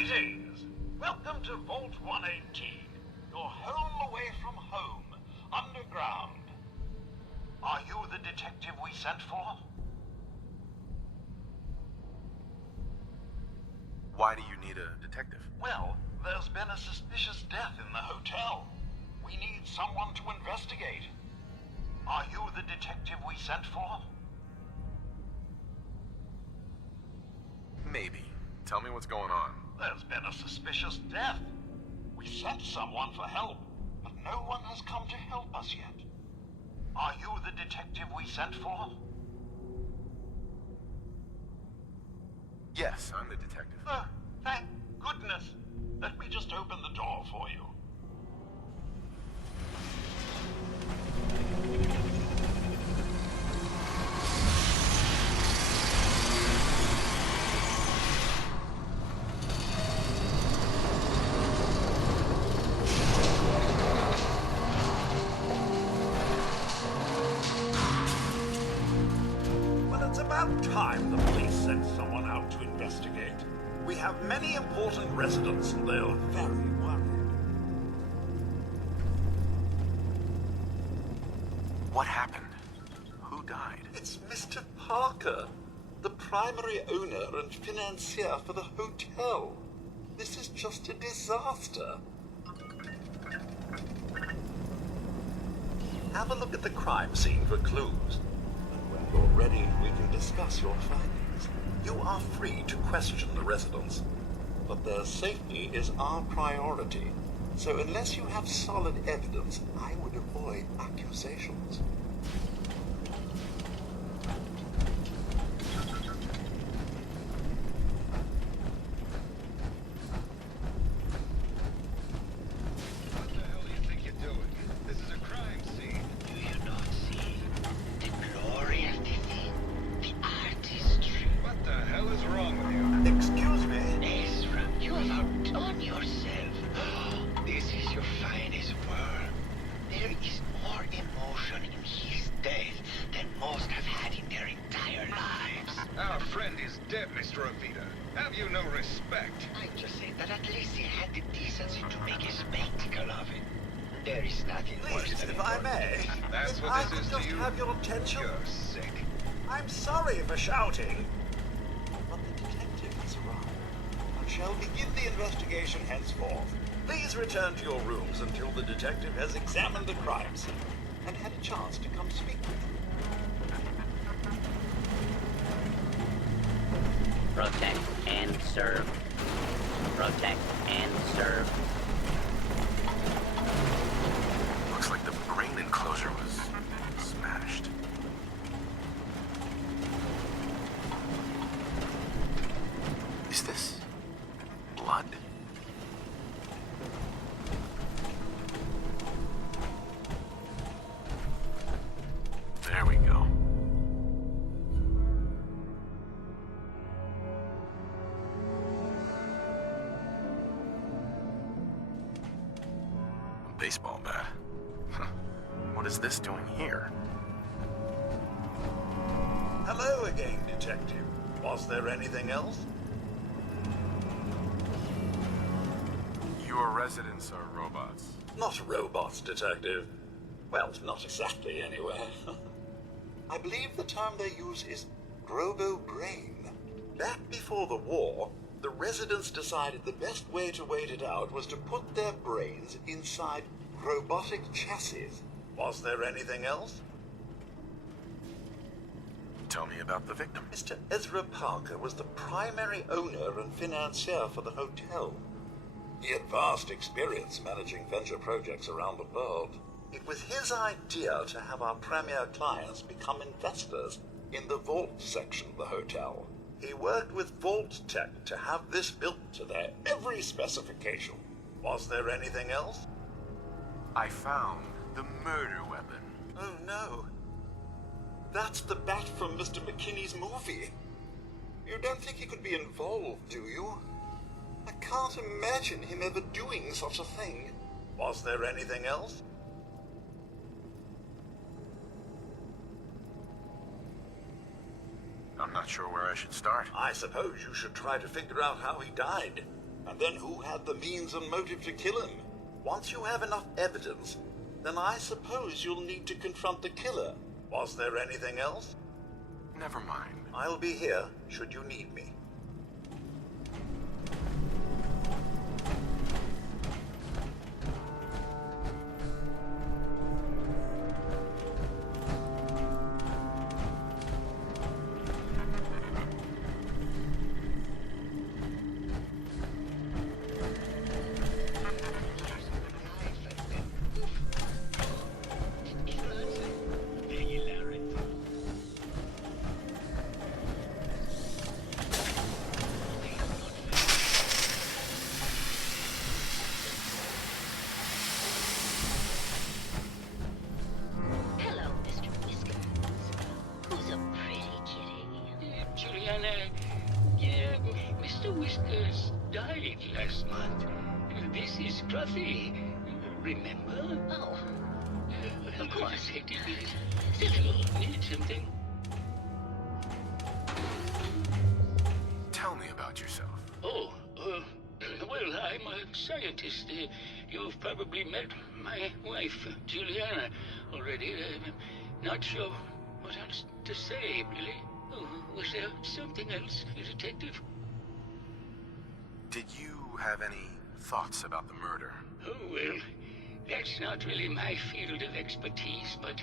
Greetings! Welcome to Vault 118, your home away from home, underground. Are you the detective we sent for? Why do you need a detective? Well, there's been a suspicious death in the hotel. We need someone to investigate. Are you the detective we sent for? Maybe. Tell me what's going on. There's been a suspicious death. We sent someone for help, but no one has come to help us yet. Are you the detective we sent for? Yes, I'm the detective. Oh, thank goodness. Let me just open the door for you. Well, it's about time the police sent someone out to investigate. We have many important residents and they're very worried. What happened? Who died? It's Mr. Parker, the primary owner and financier for the hotel. This is just a disaster. Have a look at the crime scene for clues. And when you're ready, we can discuss your findings. You are free to question the residents, but their safety is our priority. So unless you have solid evidence, I would avoid accusations. What the hell do you think you're doing? This is a crime scene. Do you not see the glory of the thing, the artistry? What the hell is wrong with you? Excuse me? Ezra, you have outdone yourself. This is your finest work. There is more emotion in his death than most have had in their entire lives. Our friend is dead, Mr. Avita. Have you no respect? I just say that at least he had the decency to make a spectacle of it. There is nothing worse Please, than if I may, That's if what I this could is to just you? have your attention. You're sick. I'm sorry for shouting. But the detective has arrived and shall begin the investigation henceforth. Please return to your rooms until the detective has examined the crime scene and had a chance to come speak with you. Protect and serve. Protect and serve. Looks like the brain enclosure was smashed. Is this blood? There we go. A baseball bat. Huh. What is this doing here? Hello again, detective. Was there anything else? Your residents are robots. Not robots, detective. Well, not exactly, anyway. I believe the term they use is robo-brain. Back before the war, the residents decided the best way to wait it out was to put their brains inside robotic chassis. Was there anything else? Tell me about the victim. Mr. Ezra Parker was the primary owner and financier for the hotel. He had vast experience managing venture projects around the world. It was his idea to have our premier clients become investors in the vault section of the hotel. He worked with Vault Tech to have this built to their every specification. Was there anything else? I found the murder weapon. Oh no. That's the bat from Mr. McKinney's movie. You don't think he could be involved, do you? I can't imagine him ever doing such a thing. Was there anything else? I'm not sure where I should start. I suppose you should try to figure out how he died. And then who had the means and motive to kill him? Once you have enough evidence, then I suppose you'll need to confront the killer. Was there anything else? Never mind. I'll be here should you need me. Hello, Mr. Whiskers. Who's a pretty kitty? Juliana, Mr. Whiskers died last month. This is Gruffy. Remember? Oh, Of course I did. Need something? Tell me about yourself. Oh, well, I'm a scientist. You've probably met my wife, Juliana, already. Not sure what else to say, really. Oh, was there something else, Detective? Did you have any thoughts about the murder? Oh, well, that's not really my field of expertise, but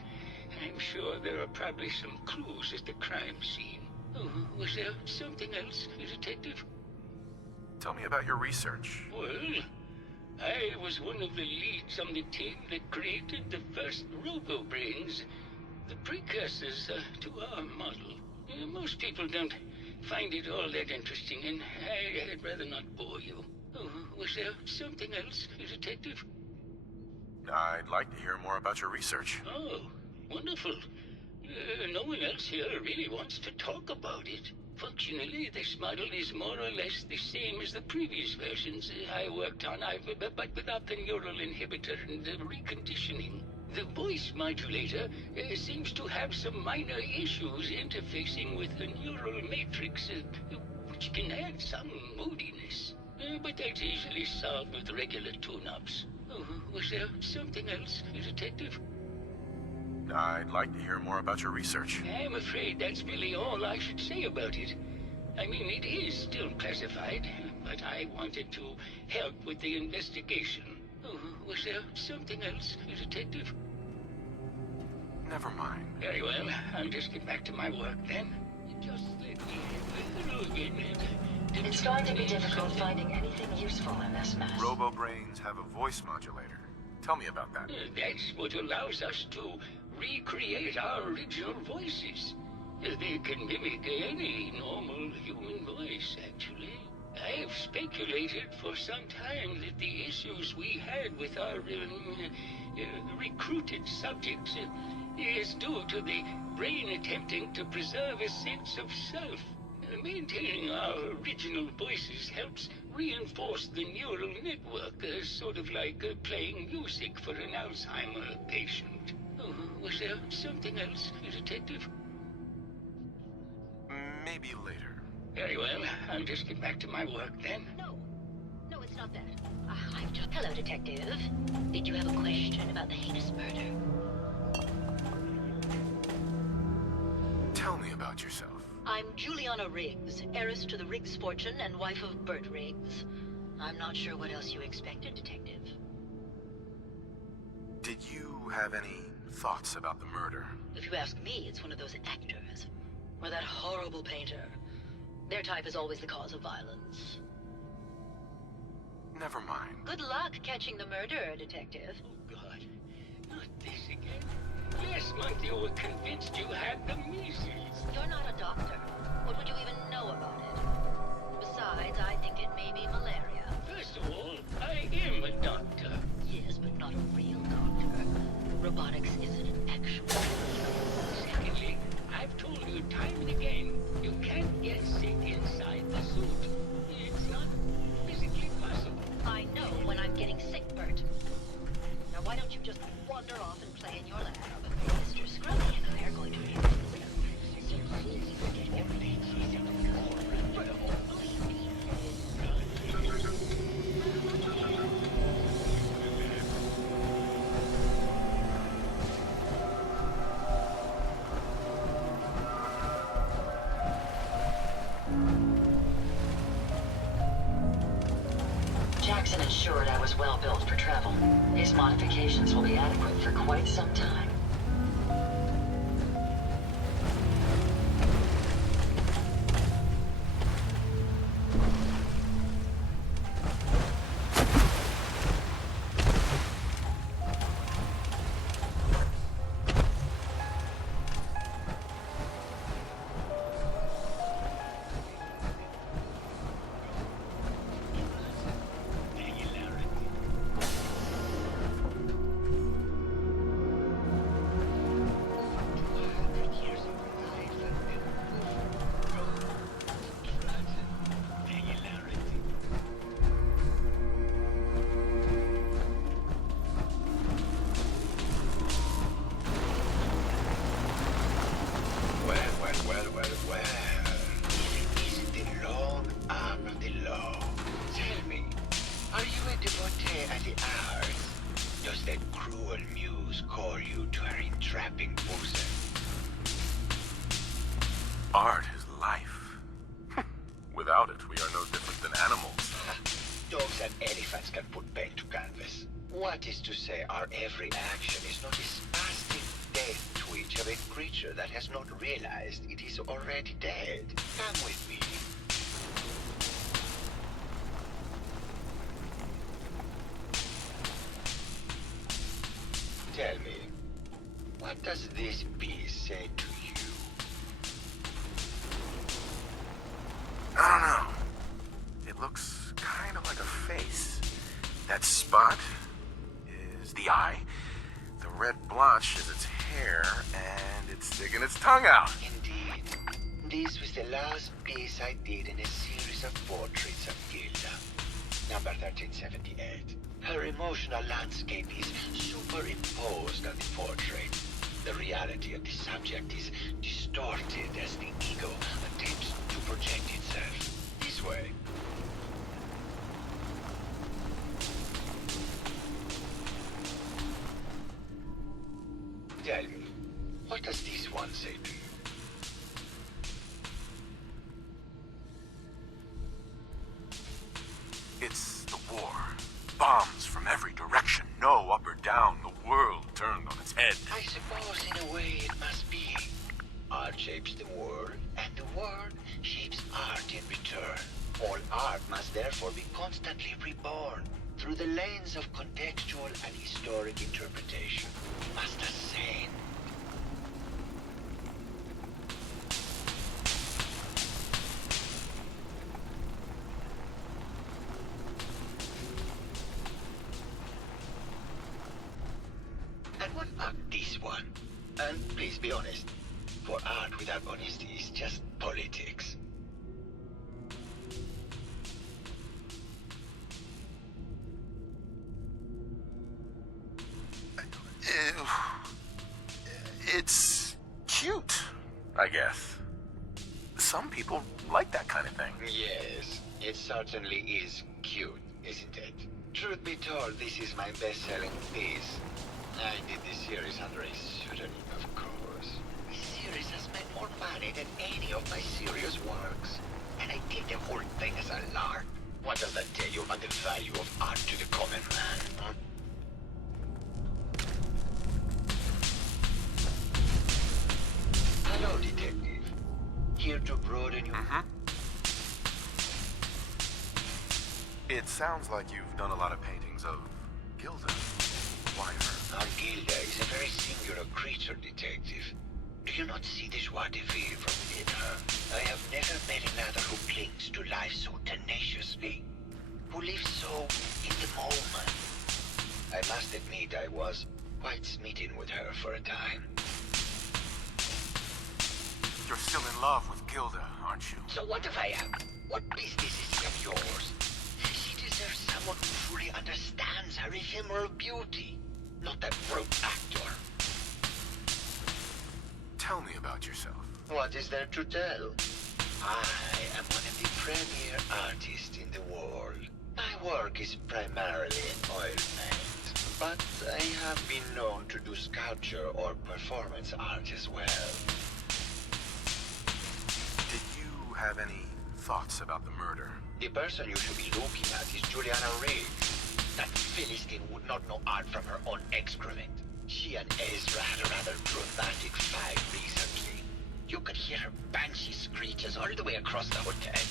I'm sure there are probably some clues at the crime scene. Oh, was there something else, Detective? Tell me about your research. Well, I was one of the leads on the team that created the first robo-brains, the precursors to our model. Most people don't find it all that interesting, and I'd rather not bore you. Oh, was there something else, Detective? I'd like to hear more about your research. Oh, wonderful. No one else here really wants to talk about it. Functionally, this model is more or less the same as the previous versions I worked on, but without the neural inhibitor and the reconditioning. The voice modulator seems to have some minor issues interfacing with the neural matrix, which can add some moodiness. But that's easily solved with regular tune-ups. Oh, was there something else, Detective? I'd like to hear more about your research. I'm afraid that's really all I should say about it. I mean, it is still classified, but I wanted to help with the investigation. Oh, was there something else, Detective? Never mind. Very well. I'll just get back to my work then. Just let me... Hello again. it's going to be difficult finding anything useful in this mess. Robo-brains have a voice modulator. Tell me about that. That's what allows us to recreate our original voices. They can mimic any normal human voice, actually. I've speculated for some time that the issues we had with our recruited subjects is due to the brain attempting to preserve a sense of self. Maintaining our original voices helps reinforce the neural network, sort of like playing music for an Alzheimer patient. Oh, was there something else, Detective? Maybe later. Very well. I'll just get back to my work then. No, it's not that. I've just... Hello, Detective. Did you have a question about the heinous murder? Tell me about yourself. I'm Juliana Riggs, heiress to the Riggs fortune and wife of Bert Riggs. I'm not sure what else you expected, Detective. Did you have any thoughts about the murder? If you ask me, it's one of those actors. Or that horrible painter. Their type is always the cause of violence. Never mind. Good luck catching the murderer, Detective. Oh, God. Not this again. Last month you were convinced you had the measles. You're not a doctor. What would you even know about it? Besides, I think it may be malaria. First of all, I am a doctor. Yes, but not a real doctor. Robotics isn't an actual... Secondly, I've told you time and again, you can't get sick inside the suit. It's not physically possible. I know when I'm getting sick, Bert. Now why don't you just wander off and play in your lab? Mr. Scrubby and I are going to review this. So please forget everything. Jackson ensured I was well built for travel. His modifications will be adequate for quite some time. Art is life. Without it, we are no different than animals. Dogs and elephants can put paint to canvas. What is to say our every action is not a spastic death twitch of a creature that has not realized it is already dead? Come with me. Tell me, what does this piece say to you? I don't know. It looks kind of like a face. That spot is the eye. The red blotch is its hair, and it's sticking its tongue out. Indeed. This was the last piece I did in a series of portraits of Gilda. Number 1378. Her emotional landscape is superimposed on the portrait. The reality of the subject is distorted as the ego attempts to project itself. This way. Tell me, what does this one say to you? It's the war. Bombs from every direction. No up or down. The world turned on its head. I suppose in a way it must be. Art shapes the world, and the world shapes art in return. All art must therefore be constantly reborn through the lens of contextual and historic interpretation. Must ascend. And what about this one? And please be honest, for art without honesty is just politics. It's cute, I guess. Some people like that kind of thing. Yes, it certainly is cute, isn't it? Truth be told, this is my best-selling piece. I did this series under a pseudonym, of course. This series has made more money than any of my serious works. And I did the whole thing as a lark. What does that tell you about the value of art to the common man, huh? Hello, detective. Here to broaden your... It sounds like you've done a lot of paintings of Gilda. Why her? Our Gilda is a very singular creature, detective. Do you not see the joie de vivre from within her? I have never met another who clings to life so tenaciously, who lives so in the moment. I must admit I was quite smitten with her for a time. You're still in love with Gilda, aren't you? So what if I am? What business is it of yours? She deserves someone who fully understands her ephemeral beauty, not that broke actor. Tell me about yourself. What is there to tell? I am one of the premier artists in the world. My work is primarily oil paint, but I have been known to do sculpture or performance art as well. Did you have any thoughts about the murder? The person you should be looking at is Juliana Riggs. That Philistine would not know art from her own excrement. She and Ezra had a rather dramatic fight recently. You could hear her banshee screeches all the way across the hotel.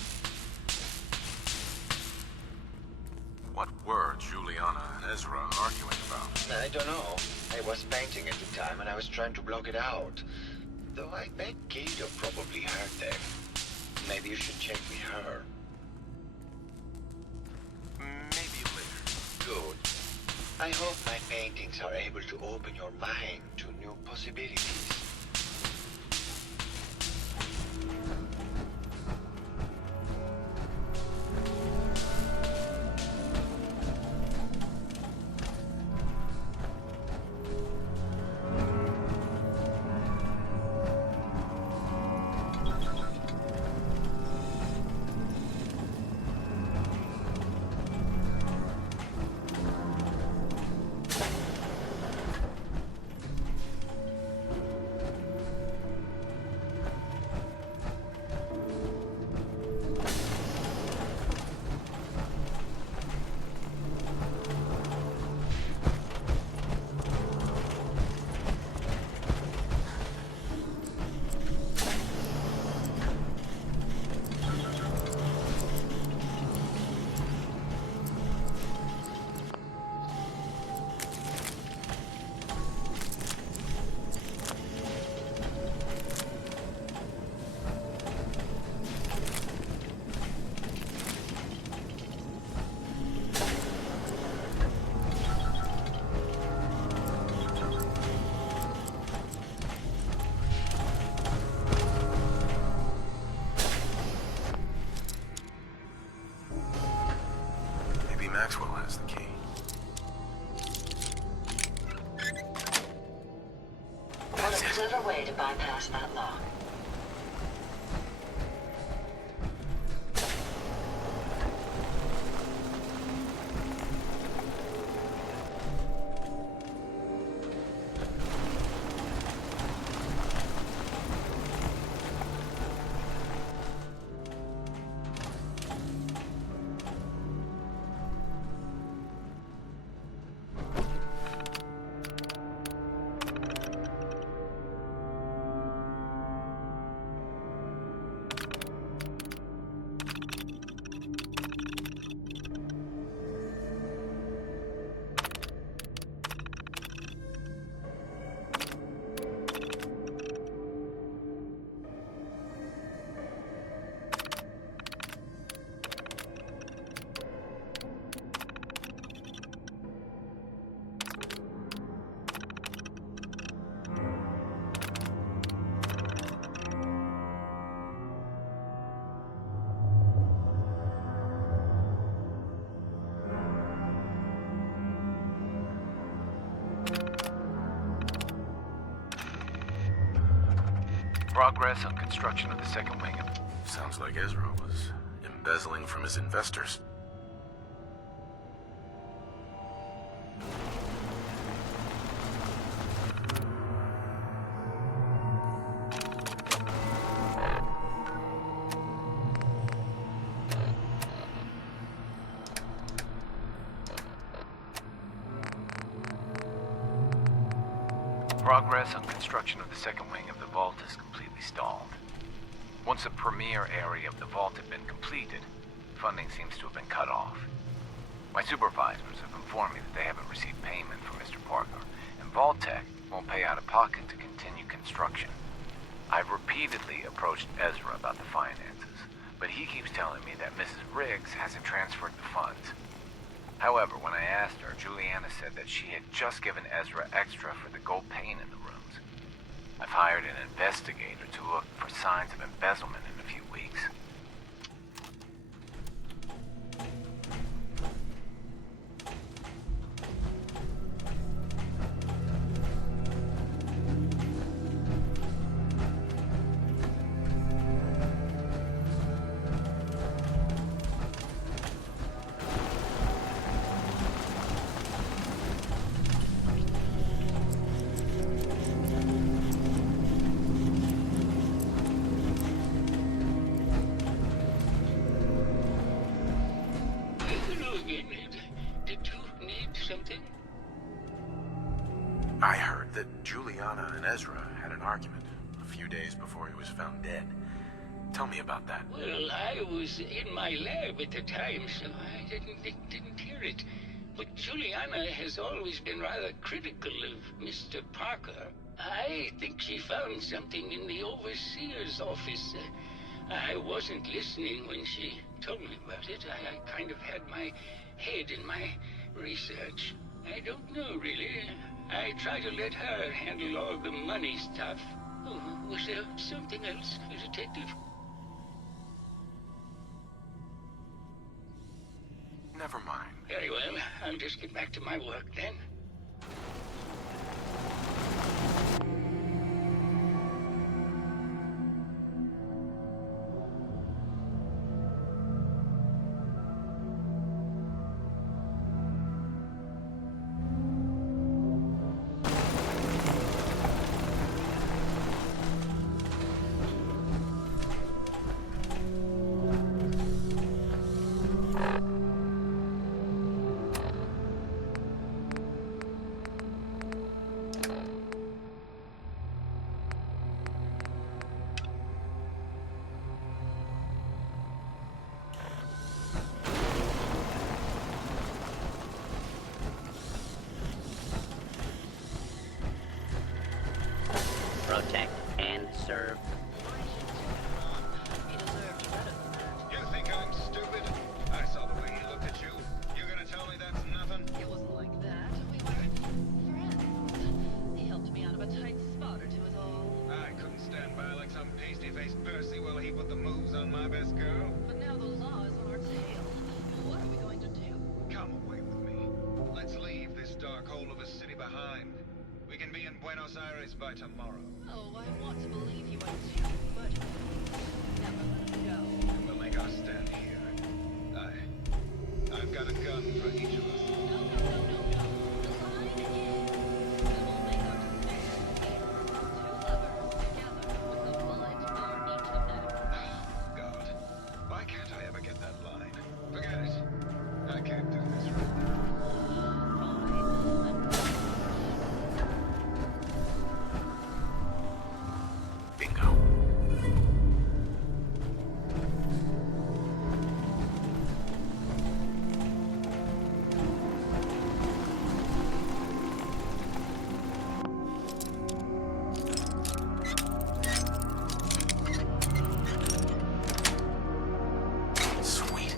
What were Juliana and Ezra arguing about? I don't know. I was painting at the time and I was trying to block it out. Though I bet Gator probably heard them. Maybe you should check with her. Maybe later. Good. I hope my paintings are able to open your mind to new possibilities. Maxwell has the key. What a clever way to bypass that lock. Progress on construction of the second wing of... Sounds like Ezra was embezzling from his investors. Progress on construction of the second wing of the vault is completely stalled. Once the premier area of the vault had been completed, funding seems to have been cut off. My supervisors have informed me that they haven't received payment from Mr. Parker, and Vault-Tec won't pay out of pocket to continue construction. I've repeatedly approached Ezra about the finances, but he keeps telling me that Mrs. Riggs hasn't transferred the funds. However, when I asked her, Juliana said that she had just given Ezra extra for the gold paint in the rooms. I've hired an investigator to look for signs of embezzlement in a few weeks. I heard that Juliana and Ezra had an argument a few days before he was found dead. Tell me about that. Well, I was in my lab at the time, so I didn't hear it. But Juliana has always been rather critical of Mr. Parker. I think she found something in the overseer's office. I wasn't listening when she told me about it. I kind of had my head in my research. I don't know, really. I try to let her handle all the money stuff. Oh, was there something else, Detective? Never mind. Very well. I'll just get back to my work then. Protect and serve. He deserved better than that. You think I'm stupid? I saw the way he looked at you. You're gonna tell me that's nothing? It wasn't like that. We were friends. He helped me out of a tight spot or two is all. I couldn't stand by like some pasty-faced Percy while he put the moves on my best girl. But now the law is on our tail. What are we going to do? Come away with me. Let's leave this dark hole of a city behind. We can be in Buenos Aires by tomorrow. Oh, I want to believe you are too, but never let him go. And we'll make our stand here. I've got a gun for each of us. No. The line is, we will make our stand here. Two lovers together with a bullet for each of them. God, why can't I ever get that line? Forget it. I can't do this right now. Bingo. Sweet.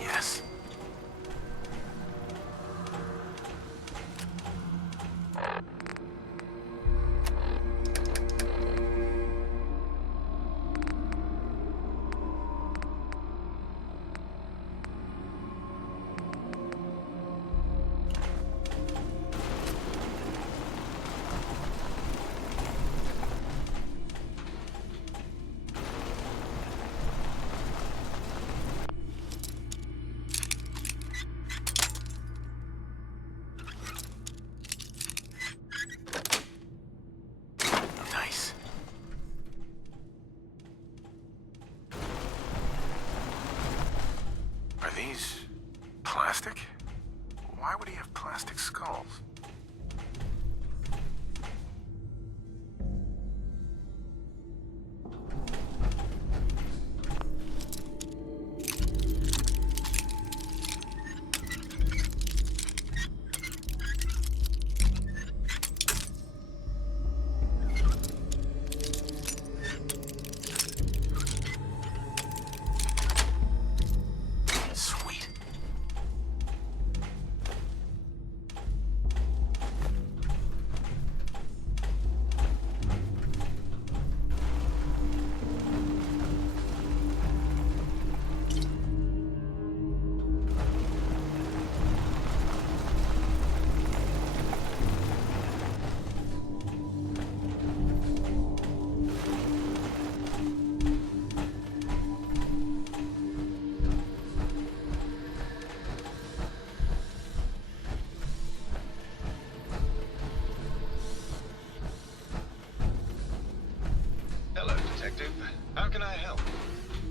Yes. Nice. Are these plastic? Why would he have plastic skulls? Sweet. Hello, Detective. How can I help?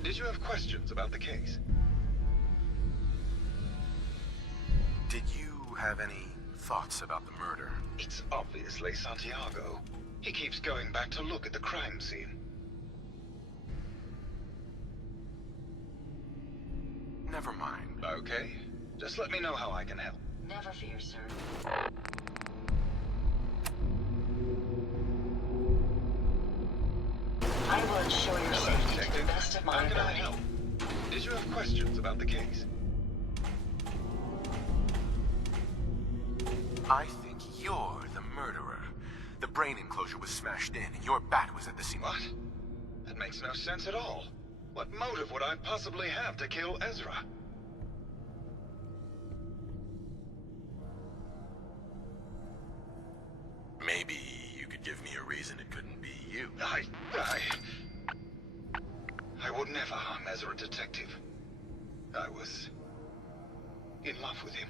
Did you have questions about the case? Did you have any thoughts about the murder? It's obviously Santiago. He keeps going back to look at the crime scene. Never mind. Okay. Just let me know how I can help. Never fear, sir. I will ensure your Hello, safety to the Detective. best of my How can I ability. help? Did you have questions about the case? I think you're the murderer. The brain enclosure was smashed in, and your bat was at the scene. What? That makes no sense at all. What motive would I possibly have to kill Ezra? Maybe you could give me a reason it couldn't be you. I would never harm Ezra, Detective. I was in love with him.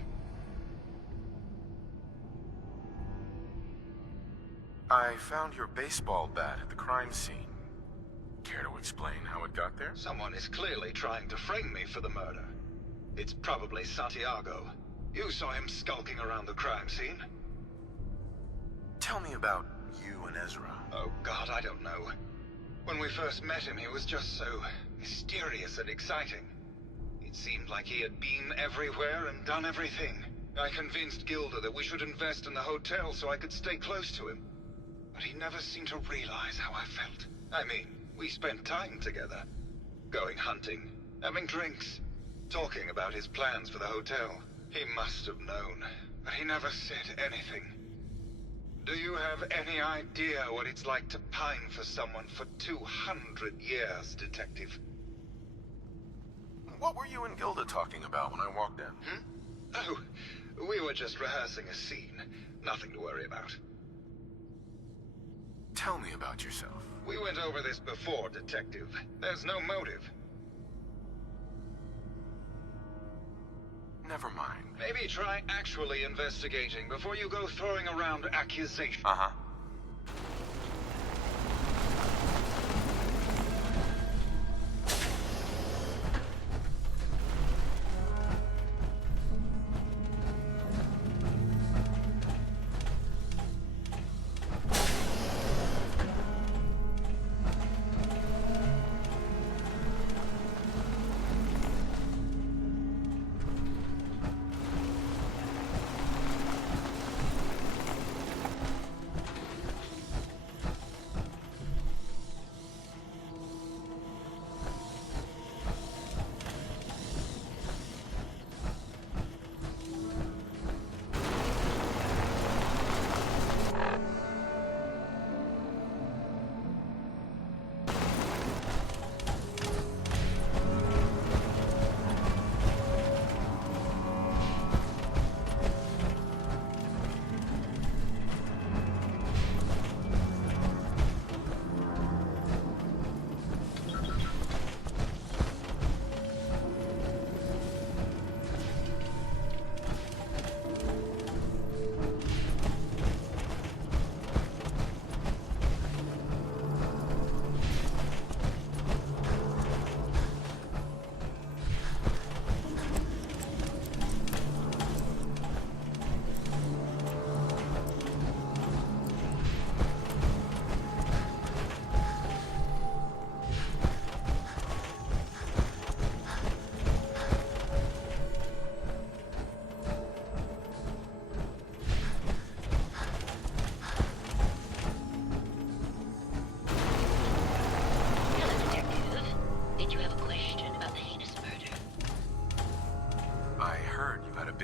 I found your baseball bat at the crime scene. Care to explain how it got there? Someone is clearly trying to frame me for the murder. It's probably Santiago. You saw him skulking around the crime scene. Tell me about you and Ezra. Oh God, I don't know. When we first met him, he was just so mysterious and exciting. It seemed like he had been everywhere and done everything. I convinced Gilda that we should invest in the hotel so I could stay close to him. But he never seemed to realize how I felt. I mean, we spent time together. Going hunting, having drinks, talking about his plans for the hotel. He must have known, but he never said anything. Do you have any idea what it's like to pine for someone for 200 years, Detective? What were you and Gilda talking about when I walked in? Oh, we were just rehearsing a scene. Nothing to worry about. Tell me about yourself. We went over this before, Detective. There's no motive. Never mind. Maybe try actually investigating before you go throwing around accusations. Uh-huh.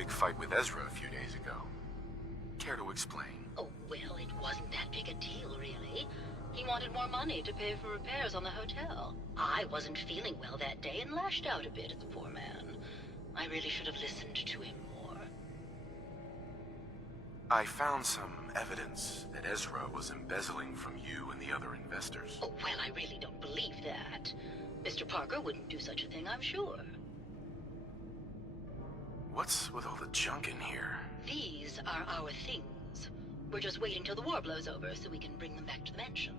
Fight with Ezra a few days ago. Care to explain? Oh, well, it wasn't that big a deal, really. He wanted more money to pay for repairs on the hotel. I wasn't feeling well that day and lashed out a bit at the poor man. I really should have listened to him more. I found some evidence that Ezra was embezzling from you and the other investors. Oh, well, I really don't believe that. Mr. Parker wouldn't do such a thing, I'm sure. What's with all the junk in here? These are our things. We're just waiting till the war blows over so we can bring them back to the mansion.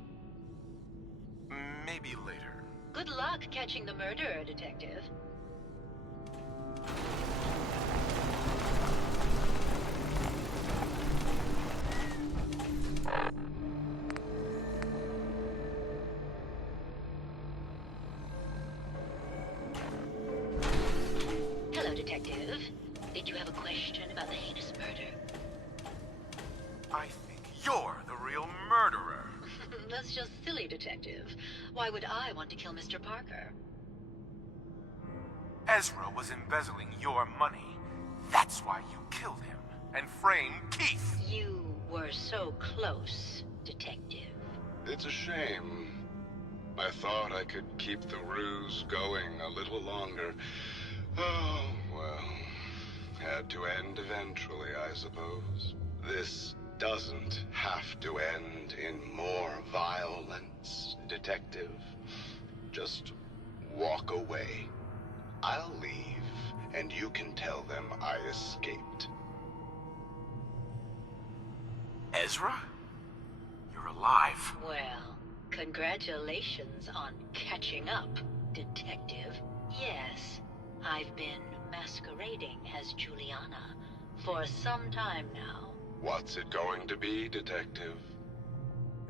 Maybe later. Good luck catching the murderer, Detective. Hello, Detective. Did you have a question about the heinous murder? I think you're the real murderer. That's just silly, Detective. Why would I want to kill Mr. Parker? Ezra was embezzling your money. That's why you killed him and framed Keith. You were so close, Detective. It's a shame. I thought I could keep the ruse going a little longer. Oh, well. Had to end eventually, I suppose. This doesn't have to end in more violence, Detective. Just walk away. I'll leave, and you can tell them I escaped. Ezra? You're alive. Well, congratulations on catching up, Detective. Yes, I've been masquerading as Juliana for some time now. What's it going to be, Detective?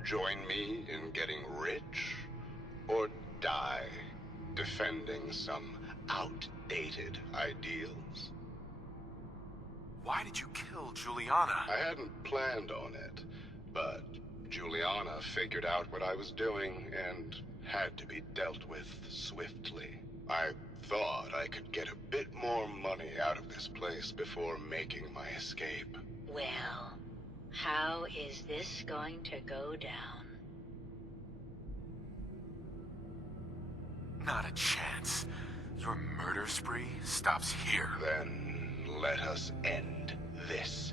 Join me in getting rich? Or die defending some outdated ideals? Why did you kill Juliana? I hadn't planned on it, but Juliana figured out what I was doing and had to be dealt with swiftly. I thought I could get a bit more money out of this place before making my escape. Well, how is this going to go down? Not a chance. Your murder spree stops here. Then let us end this.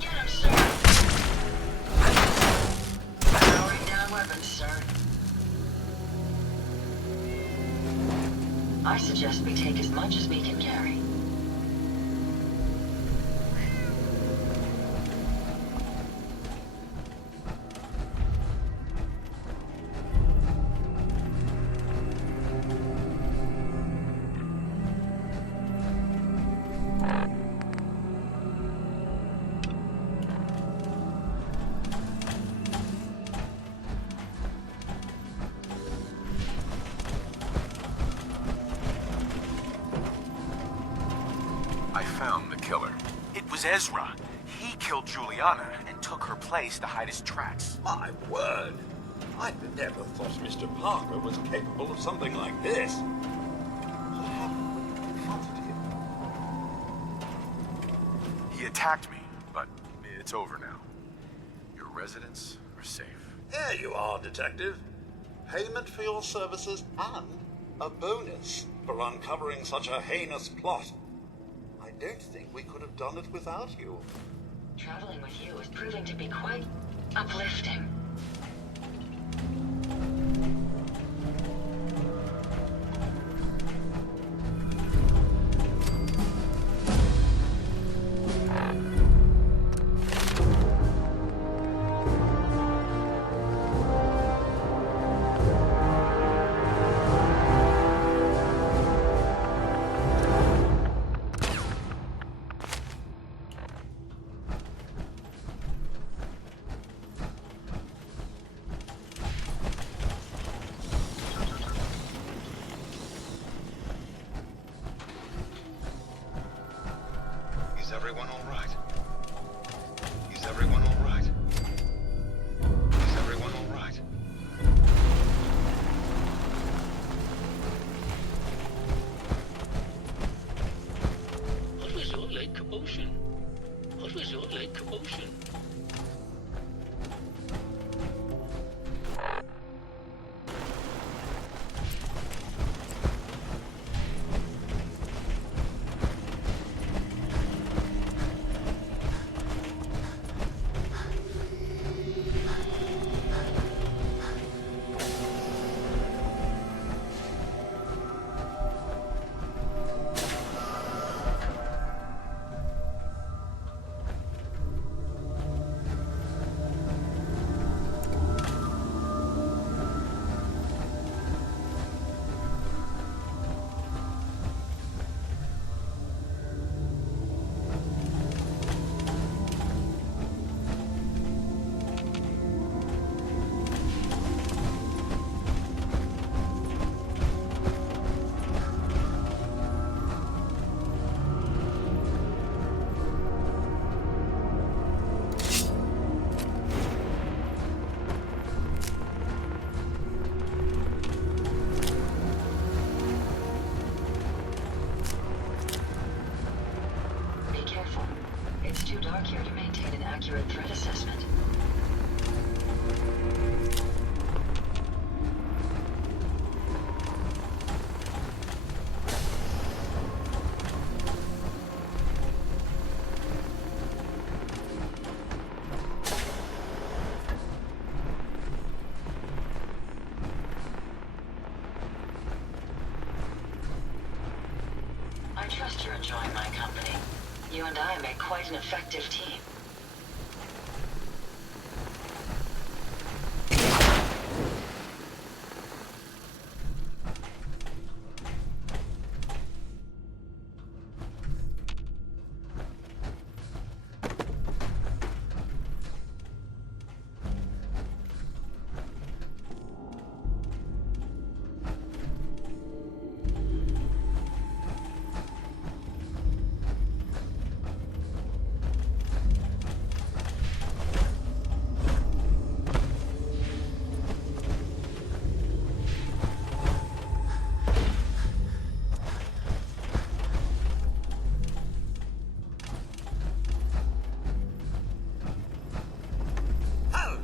Get him, sir. Lowering down weapons, sir. I suggest we take as much as we can carry. I found the killer. It was Ezra. He killed Juliana and took her place to hide his tracks. My word! I never thought Mr. Parker was capable of something like this. What happened when you confronted him? He attacked me, but it's over now. Your residents are safe. There you are, Detective. Payment for your services and a bonus for uncovering such a heinous plot. I don't think we could have done it without you. Traveling with you is proving to be quite uplifting. Is everyone all right? Is everyone all right? Is everyone all right? What was all that commotion? What was all that commotion? maintain an accurate threat assessment. I trust you're enjoying my company. You and I make quite an effective team.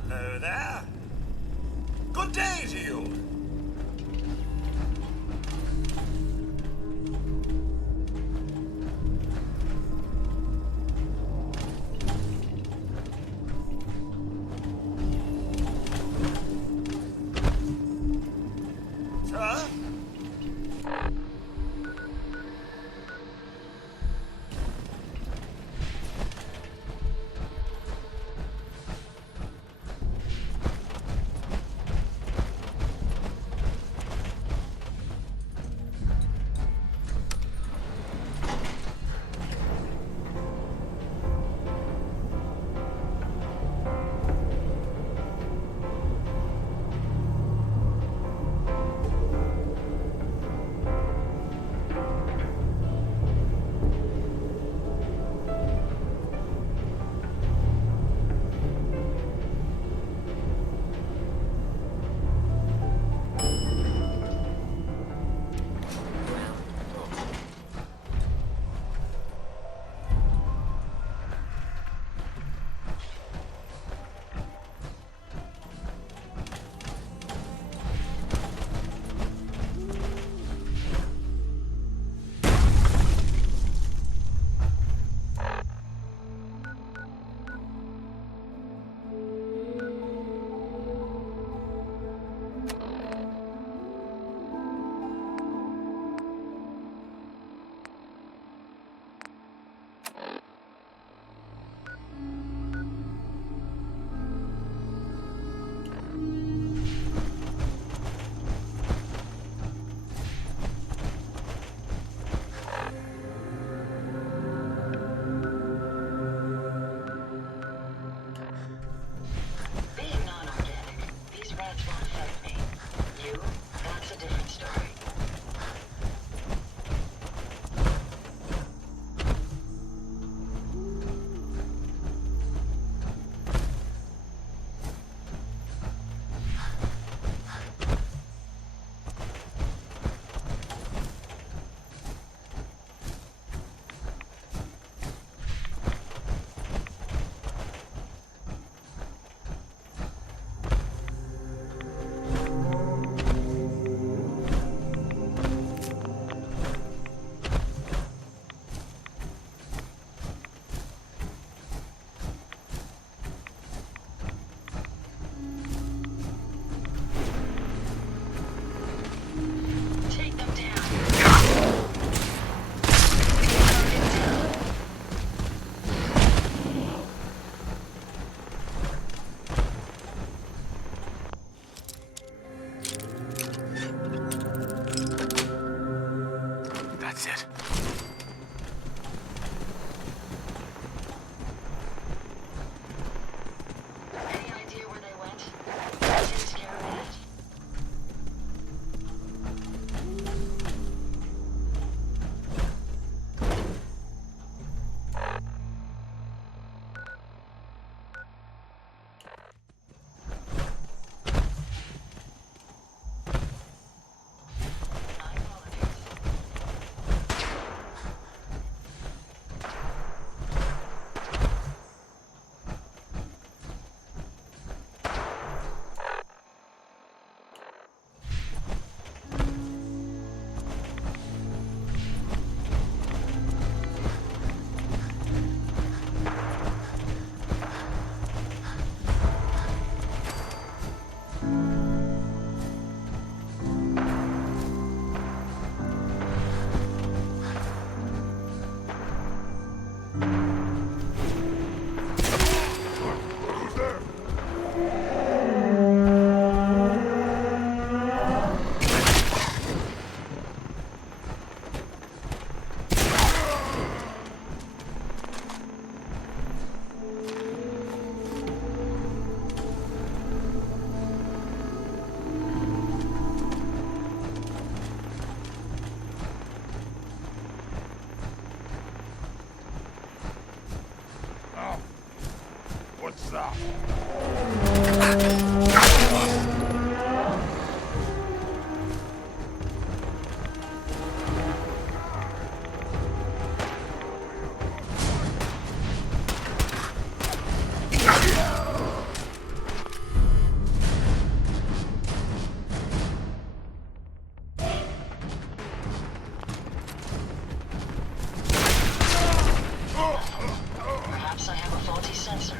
Hello there. Good day to you. Sir? Perhaps I have a faulty sensor.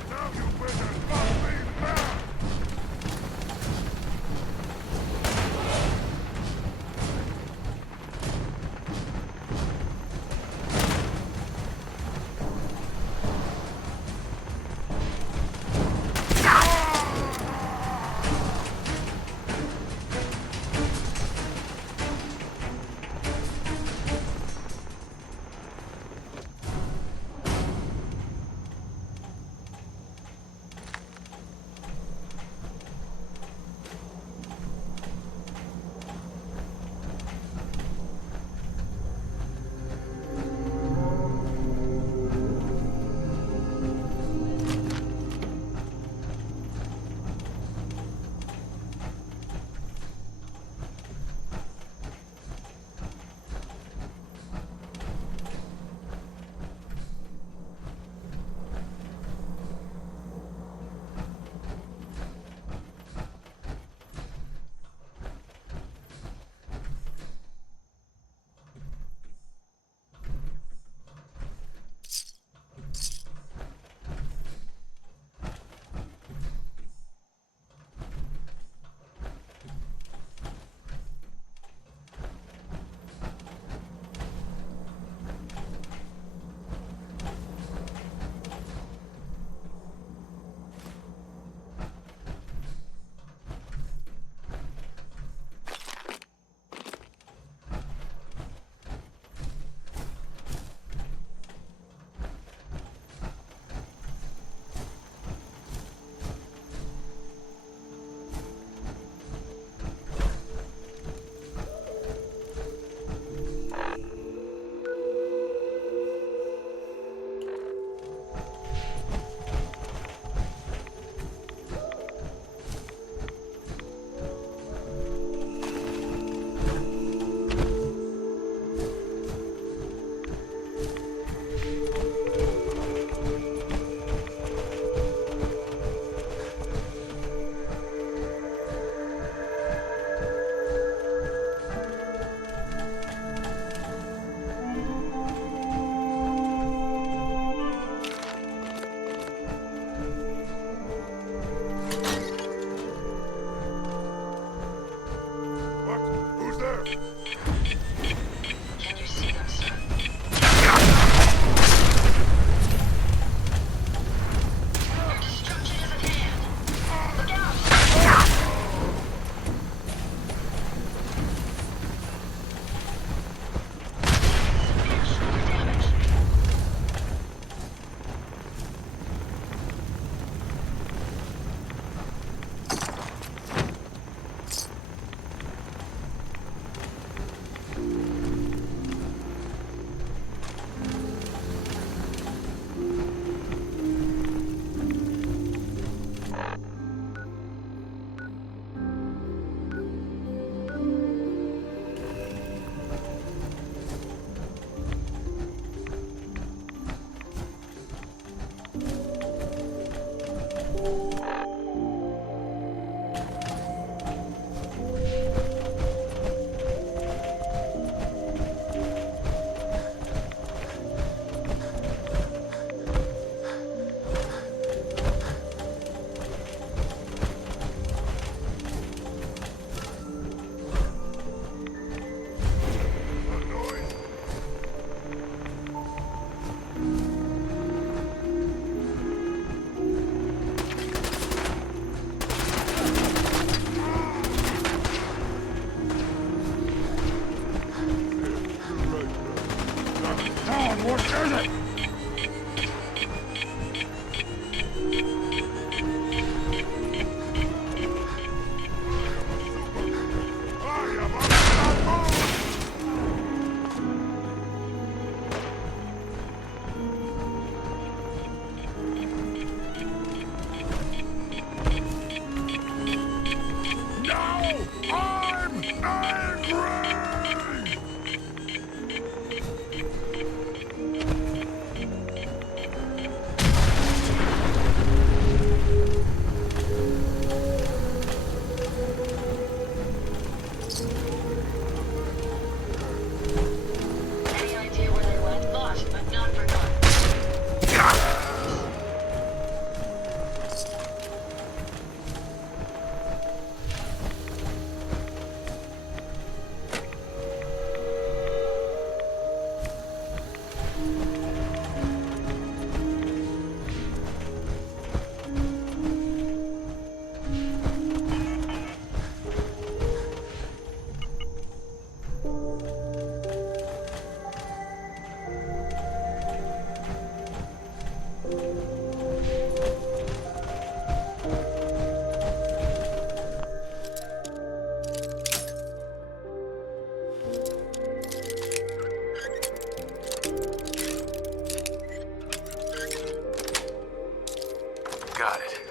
Got it.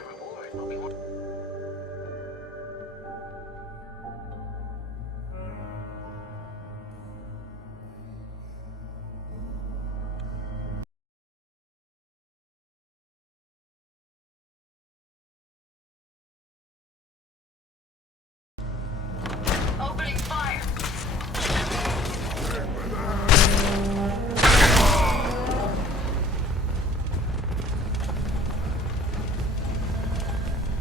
Opening fire!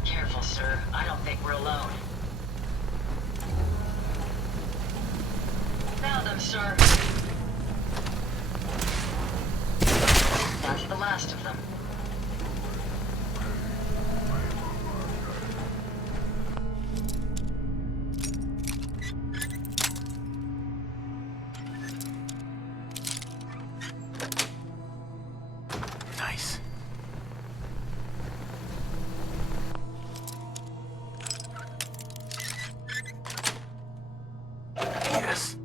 Careful, sir. I don't think we're alone. Found them, sir. That's the last of them. Nice. Yes.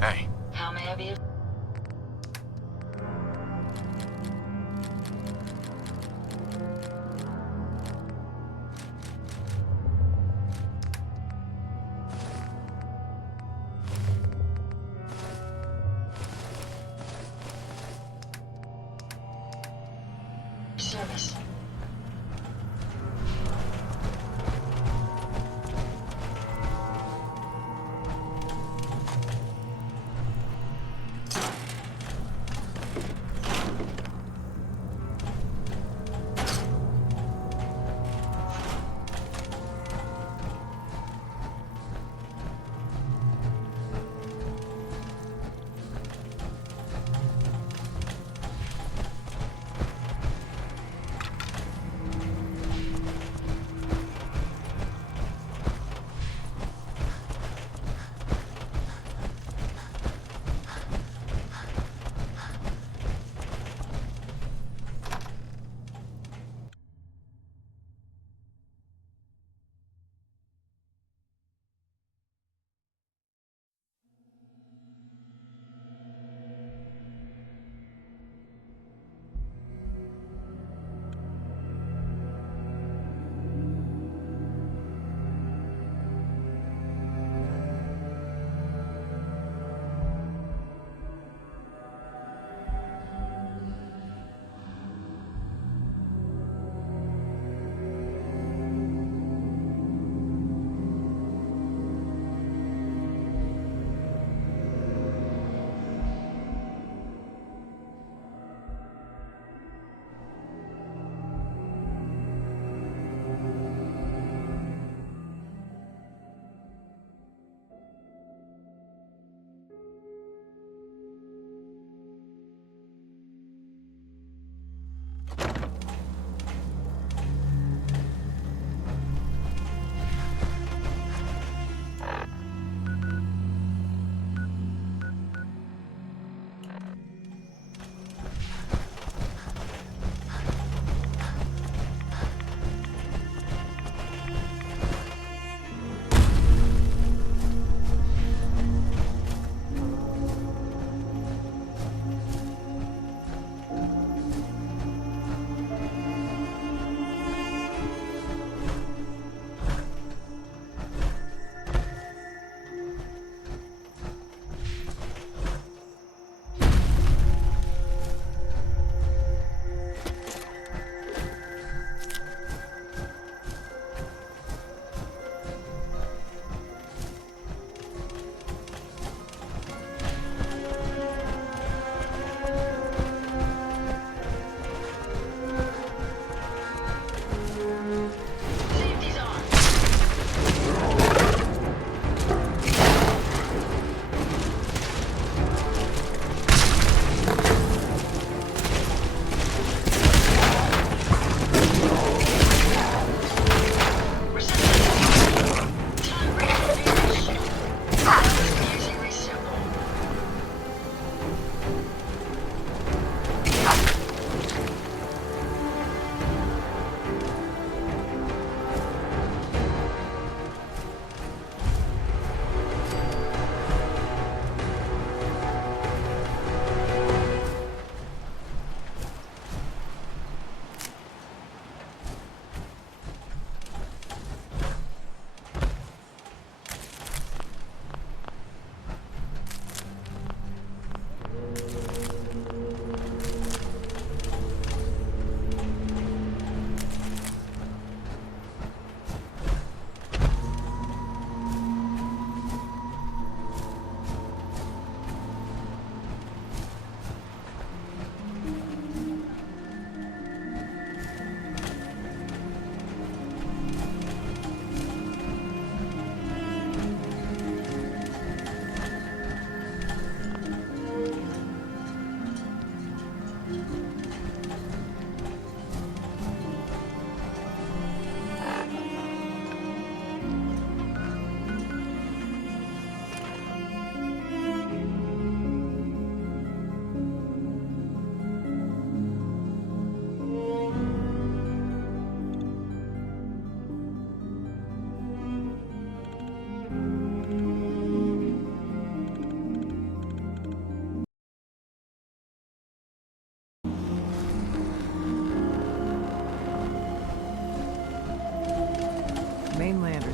Hey. How may I be? Service.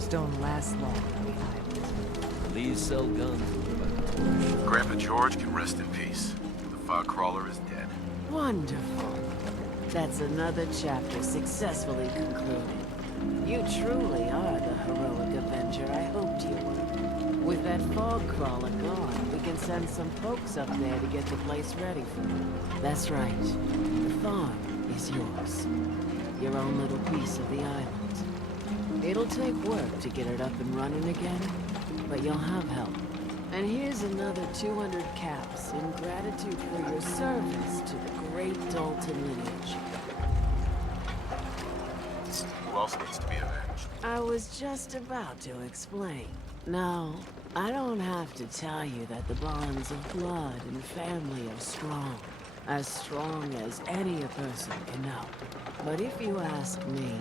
Guns don't last long on the island. Police sell guns. Grandpa George can rest in peace. The fog crawler is dead. Wonderful. That's another chapter successfully concluded. You truly are the heroic Avenger I hoped you were. With that fog crawler gone, we can send some folks up there to get the place ready for you. That's right. The farm is yours. Your own little piece of the island. It'll take work to get it up and running again, but you'll have help. And here's another 200 caps in gratitude for your service to the great Dalton lineage. Who else needs to be avenged? I was just about to explain. No, I don't have to tell you that the bonds of blood and family are strong. As strong as any a person can know. But if you ask me,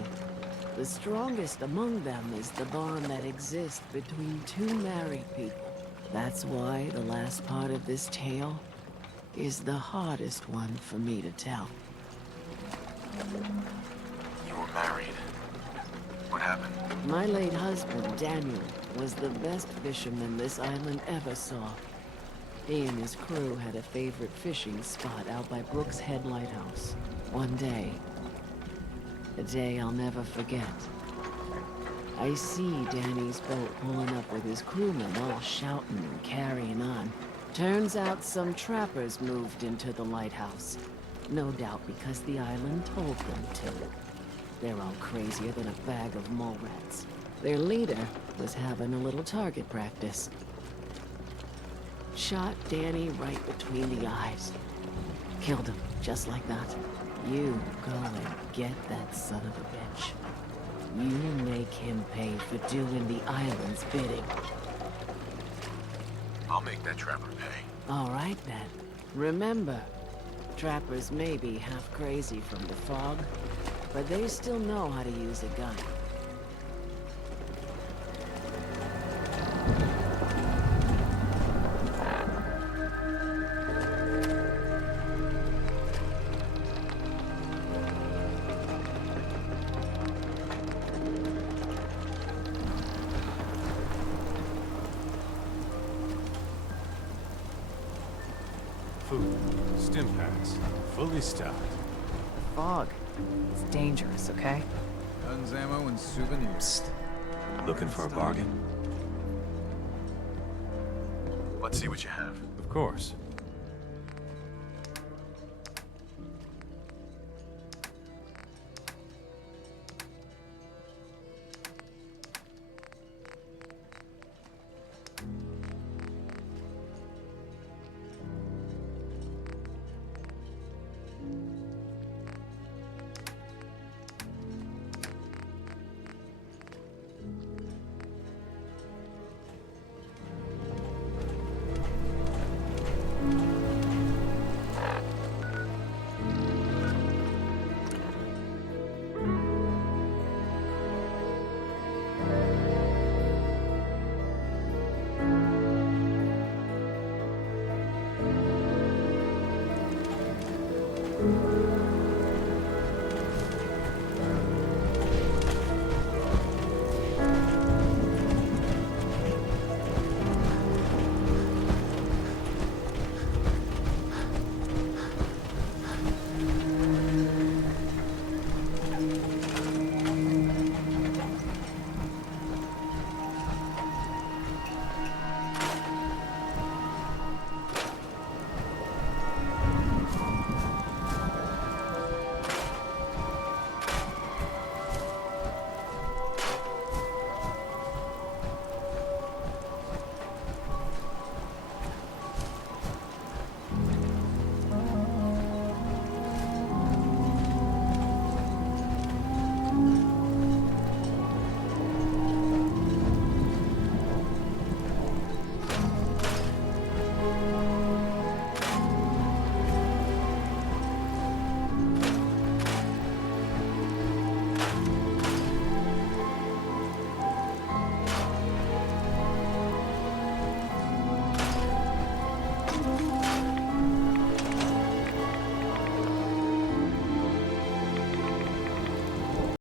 the strongest among them is the bond that exists between two married people. That's why the last part of this tale is the hardest one for me to tell. You were married. What happened? My late husband, Daniel, was the best fisherman this island ever saw. He and his crew had a favorite fishing spot out by Brooks Head Lighthouse. One day, a day I'll never forget, I see Danny's boat pulling up with his crewmen all shouting and carrying on. Turns out some trappers moved into the lighthouse. No doubt because the island told them to. They're all crazier than a bag of mole rats. Their leader was having a little target practice. Shot Danny right between the eyes. Killed him, just like that. You go and get that son of a bitch. You make him pay for doing the island's bidding. I'll make that trapper pay. All right, then. Remember, trappers may be half crazy from the fog, but they still know how to use a gun. Food, stim packs, fully stocked. Fog. It's dangerous, okay? Guns, ammo, and souvenirs. Looking for a bargain? Let's see what you have. Of course.